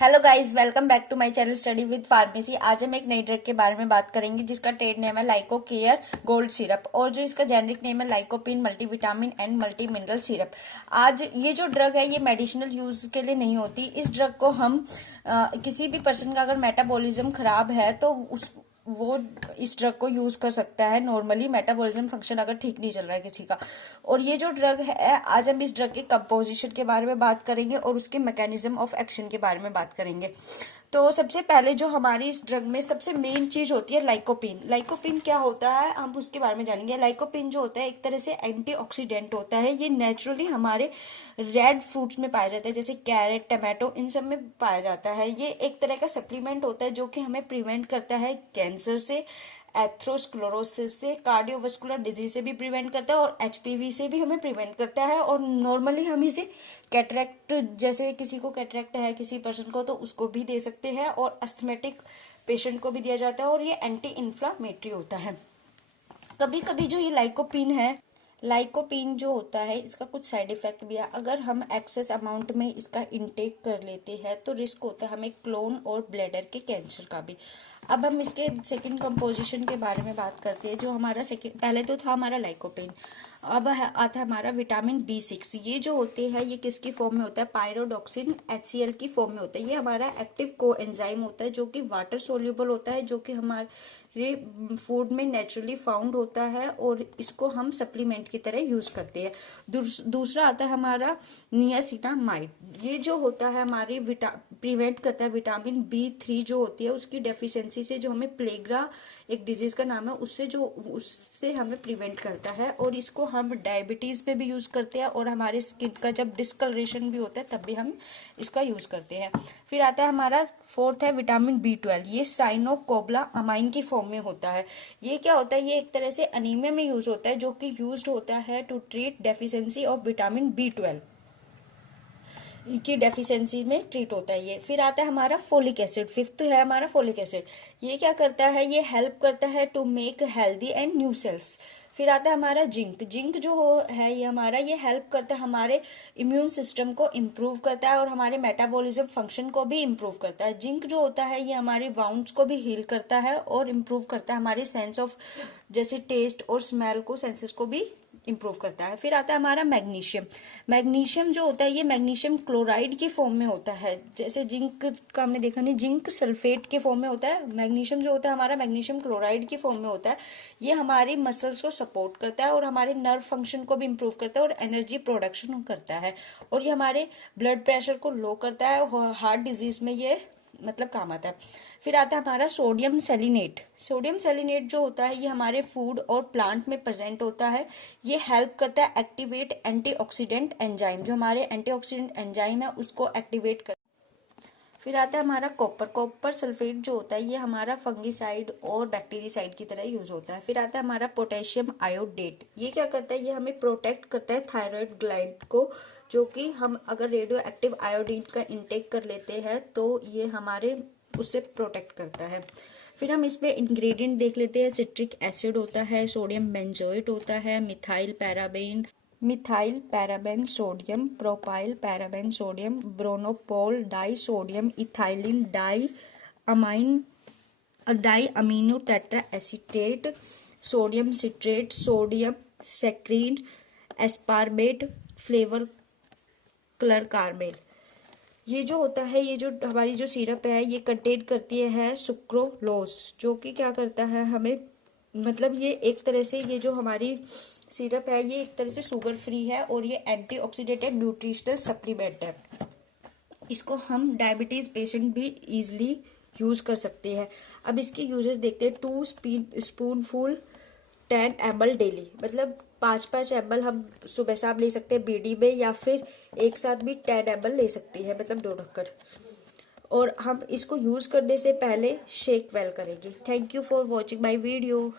Hello guys, welcome back to my channel study with pharmacy. आज हम एक नई ड्रग के बारे में बात करेंगे जिसका ट्रेड नेम है लाइको केयर गोल्ड सिरप और जो इसका जेनरिक नेम है lycopene multivitamin and multi mineral syrup. आज ये जो ड्रग है ये मेडिसिनल यूज के लिए नहीं होती। इस ड्रग को हम किसी भी पर्सन का अगर मेटाबॉलिज्म खराब है तो वो इस ड्रग को यूज कर सकता है। नॉर्मली मेटाबॉलिज्म फंक्शन अगर ठीक नहीं चल रहा है किसी का। और ये जो ड्रग है, आज हम इस ड्रग के कंपोजिशन के बारे में बात करेंगे और उसके मैकेनिज्म ऑफ एक्शन के बारे में बात करेंगे। तो सबसे पहले जो हमारी इस ड्रग में सबसे मेन चीज होती है लाइकोपिन। लाइकोपिन क्या होता है हम उसके बारे में जानेंगे। लाइकोपिन जो होता है एक तरह से एंटीऑक्सीडेंट होता है। ये नेचुरली हमारे रेड फ्रूट्स में पाया जाता है, जैसे कैरेट, टमाटो, इन सब में पाया जाता है। ये एक तरह का सप्लीमेंट होता है जो कि हमें प्रिवेंट करता है कैंसर से, एथ्रोस्क्लेरोसिस से, कार्डियोवास्कुलर डिजीज से भी प्रिवेंट करता है और एचपीवी से भी हमें प्रिवेंट करता है। और नॉर्मली हम इसे कैटरेक्ट, जैसे किसी को कैटरेक्ट है किसी पर्सन को, तो उसको भी दे सकते हैं और अस्थमेटिक पेशेंट को भी दिया जाता है। और ये एंटी इन्फ्लामेटरी होता है। कभी कभी जो ये लाइकोपीन जो होता है इसका कुछ साइड इफेक्ट भी है। अगर हम एक्सेस अमाउंट में इसका इनटेक कर लेते हैं तो रिस्क होता है हमें क्लोन और ब्लैडर के कैंसर का भी। अब हम इसके सेकंड कंपोजिशन के बारे में बात करते हैं। जो हमारा सेकंड, पहले तो था हमारा लाइकोपेन, अब आता है हमारा विटामिन B6। ये जो होते हैं ये किसकी फॉर्म में होता है? पायरोडॉक्सिन HCl की फॉर्म में होता है। ये हमारा एक्टिव को एंजाइम होता है जो कि वाटर सोल्यूबल होता है, जो कि हमारे फूड में नेचुरली फाउंड होता है और इसको हम सप्लीमेंट की तरह यूज करते हैं। दूसरा आता है हमारा नियासिनामाइड। ये जो होता है हमारी प्रिवेंट करता है विटामिन B3 जो होती है उसकी डेफिशिएंसी से, जो हमें प्लेग्रा एक डिजीज का नाम है, उससे हमें प्रिवेंट करता है। और इसको हम डायबिटीज पे भी यूज करते हैं और हमारे स्किन का जब डिस्कलरेशन भी होता है तब भी हम इसका यूज करते हैं। फिर आता है हमारा फोर्थ है विटामिन B12। ये साइनोकोबला अमाइन की फॉर्म में होता है। ये क्या होता है? ये एक तरह से अनीमिया में यूज होता है, जो कि यूज होता है to treat deficiency of vitamin B12 की डेफिशिएंसी में ट्रीट होता है ये। फिर आता है हमारा फोलिक एसिड। फिफ्थ है हमारा फोलिक एसिड। ये क्या करता है? ये हेल्प करता है to make healthy and new cells. फिर आता है हमारा जिंक। जिंक जो है ये हमारा ये हेल्प करता है हमारे इम्यून सिस्टम को इम्प्रूव करता है और हमारे मेटाबॉलिज्म फंक्शन को भी इम्प्रूव करता है। जिंक जो होता है ये हमारे वाउंड्स को भी हील करता है और इम्प्रूव करता है हमारे सेंस ऑफ, जैसे टेस्ट और स्मेल को, सेंसेस को भी इम्प्रूव करता है। फिर आता है हमारा मैग्नीशियम। मैग्नीशियम जो होता है ये मैग्नीशियम क्लोराइड की फॉर्म में होता है। जैसे जिंक का हमने देखा नहीं, जिंक सल्फेट के फॉर्म में होता है। मैग्नीशियम जो होता है हमारा मैग्नीशियम क्लोराइड की फॉर्म में होता है। ये हमारी मसल्स को सपोर्ट करता है और हमारे नर्व फंक्शन को भी इम्प्रूव करता है और एनर्जी प्रोडक्शन करता है। और ये हमारे ब्लड प्रेशर को लो करता है और हार्ट डिजीज में ये मतलब काम आता है। फिर आता है हमारा सोडियम सेलिनेट। सोडियम सेलिनेट जो होता है ये हमारे फूड और प्लांट में प्रेजेंट होता है। ये हेल्प करता है एक्टिवेट एंटीऑक्सीडेंट एंजाइम, जो हमारे एंटीऑक्सीडेंट एंजाइम है उसको एक्टिवेट कर। फिर आता है हमारा कॉपर। कॉपर सल्फेट जो होता है ये हमारा फंगीसाइड और बैक्टीरियासाइड की तरह यूज होता है। फिर आता है हमारा पोटेशियम आयोडेट। ये क्या करता है? ये हमें प्रोटेक्ट करता है थायराइड ग्लैंड को, जो कि हम अगर रेडियो एक्टिव आयोडीन का इंटेक कर लेते हैं तो ये हमारे उससे प्रोटेक्ट करता है। फिर हम इसमें इंग्रेडिएंट देख लेते हैं। सिट्रिक एसिड होता है, सोडियम बेंजोएट होता है, methyl paraben sodium, propyl paraben sodium, bronopol di sodium, ethylene di amino tetra acetate, sodium citrate, sodium saccharin, aspartame, flavour colour caramel. ये जो होता है, ये जो हमारी जो सिरप है ये कंटेन करती है सुक्रोलोज, जो कि क्या करता है हमें, मतलब ये एक तरह से, ये जो हमारी सिरप है ये एक तरह से शुगर फ्री है और ये एंटीऑक्सीडेंट न्यूट्रिशनल सप्लीमेंट है। इसको हम डायबिटीज पेशेंट भी इजीली यूज कर सकते हैं। अब इसके यूजेस देखते हैं। 2 स्पूनफुल 10 ml डेली, मतलब 5 ml हम सुबह शाम ले सकते हैं बीडी में, या फिर एक साथ भी 10 ml ले सकती है, मतलब 2 ढक्कन। और हम इसको यूज करने से पहले शेक वेल करेंगे। Thank you for watching my video.